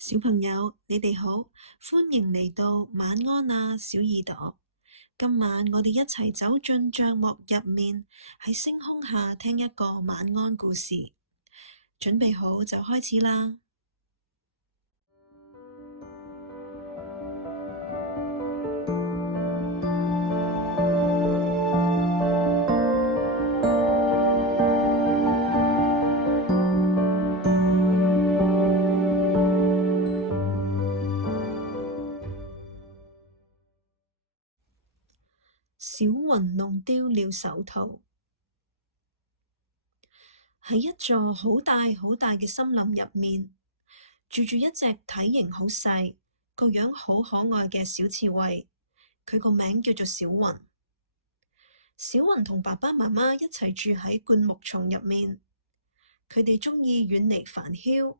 小朋友，你哋好，歡迎嚟到晚安啊，小耳朵。今晚我哋一齊走進帳幕入面，喺星空下聽一個晚安故事。準備好就開始啦。小雲弄丟了手套。喺一座好大好大嘅森林入面，住住一隻體型好細、個樣好可愛嘅小刺蝟。佢個名叫做小雲。小雲同爸爸媽媽一齊住喺灌木叢入面，佢哋鍾意遠離煩囂，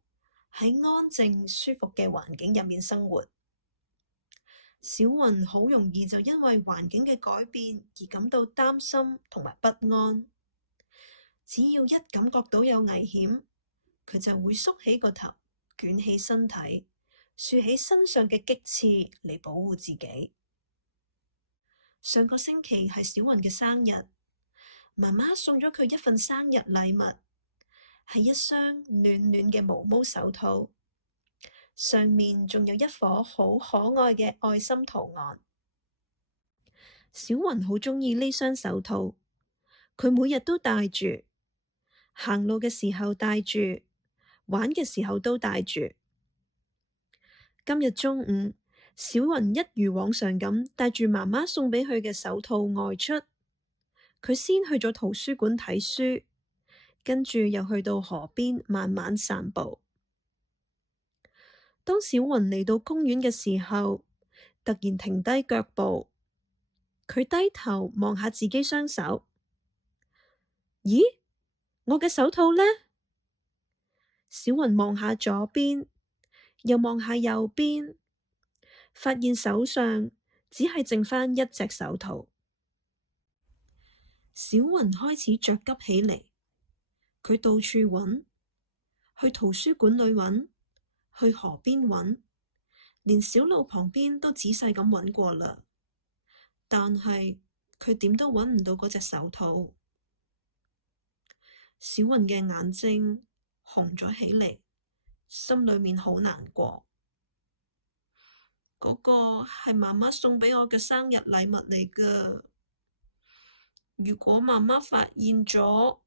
喺安靜舒服嘅環境入面生活。小雲好容易就因為環境嘅改變而感到擔心同埋不安。只要一感覺到有危險，佢就會縮起個頭，捲起身體，豎起身上嘅棘刺嚟保護自己。上個星期係小雲嘅生日，媽媽送咗佢一份生日禮物，係一雙暖暖嘅毛毛手套，上面仲有一顆好可愛嘅愛心圖案。小雲好鍾意呢雙手套，佢每日都戴住。行路嘅時候戴住，玩嘅時候都戴住。今日中午，小雲一如往常咁帶住媽媽送俾佢嘅手套外出。佢先去咗圖書館睇書，跟住又去到河邊慢慢散步。當小雲嚟到公園嘅時候，突然停低腳步。佢低頭望下自己雙手，咦？我嘅手套呢？小雲望下左邊，又望下右邊，發現手上只係剩返一隻手套。小雲開始着急起嚟，佢到處揾，去圖書館裏揾，去河邊揾，連小路旁邊都仔細咁揾過啦，但係佢點都揾唔到嗰隻手套。小雲嘅眼睛紅咗起嚟，心裏面好難過。嗰個係媽媽送俾我嘅生日禮物嚟㗎。如果媽媽發現咗，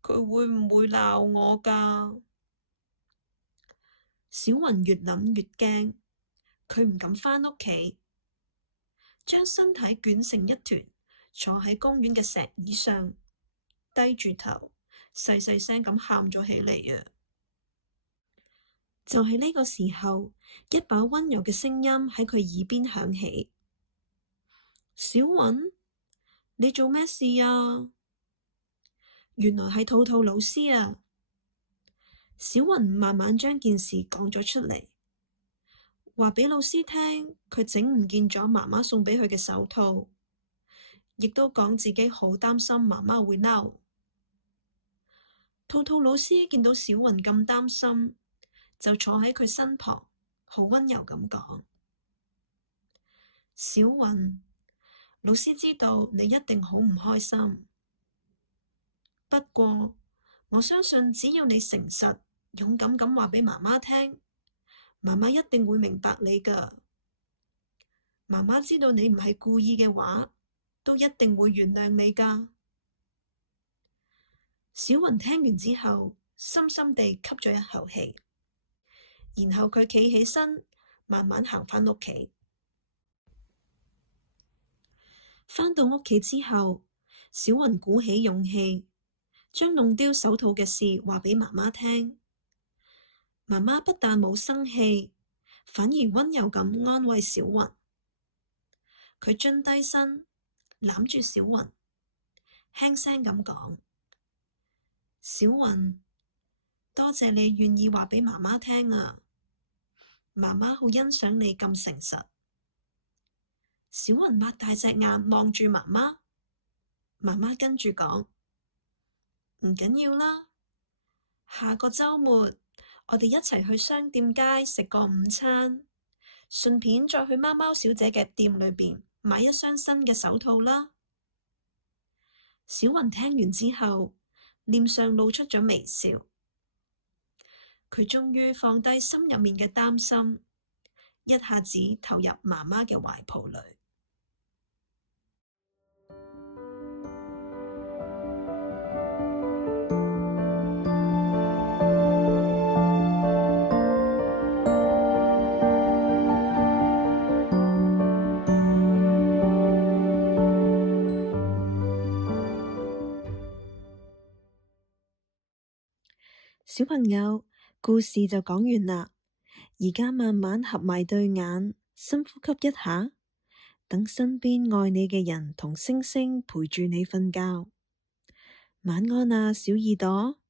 佢會唔會鬧我㗎？小雲越諗越驚，佢唔敢返屋企，將身體捲成一團，坐喺公園嘅石椅上，低住頭，細細聲咁喊咗起嚟啊！就喺呢個時候，一把溫柔嘅聲音喺佢耳邊響起：小雲，你做咩事啊？原來係兔兔老師啊！小雲慢慢將件事講咗出嚟，話俾老師聽，佢整唔見咗媽媽送俾佢嘅手套，亦都講自己好擔心媽媽會嬲。兔兔老師見到小雲咁擔心，就坐喺佢身旁，好溫柔咁講：小雲，老師知道你一定好唔開心，不過我相信只要你誠實、勇敢咁話俾媽媽聽，媽媽一定會明白你㗎。媽媽知道你唔係故意嘅話，都一定會原諒你㗎。小雲聽完之後，深深地吸咗一口氣，然後佢企起身，慢慢行返屋企。返到屋企之後，小雲鼓起勇氣，將弄丟手套嘅事話俾媽媽聽。媽媽不但冇生氣，反而溫柔咁安慰小雲。佢蹲低身，攬住小雲，輕聲咁講：小雲，多謝你願意話俾媽媽聽啊！媽媽好欣賞你咁誠實。小雲擘大隻眼望住媽媽，媽媽跟住講：唔緊要啦，下個週末我哋一齊去商店街食個午餐，順便再去貓貓小姐嘅店裏邊買一雙新嘅手套啦。小雲聽完之後，臉上露出咗微笑。佢終於放低心入面嘅擔心，一下子投入媽媽嘅懷抱裏。小朋友，故事就講完啦。而家慢慢合埋對眼，深呼吸一下，等身邊愛你嘅人同星星陪住你瞓覺。晚安啊，小耳朵。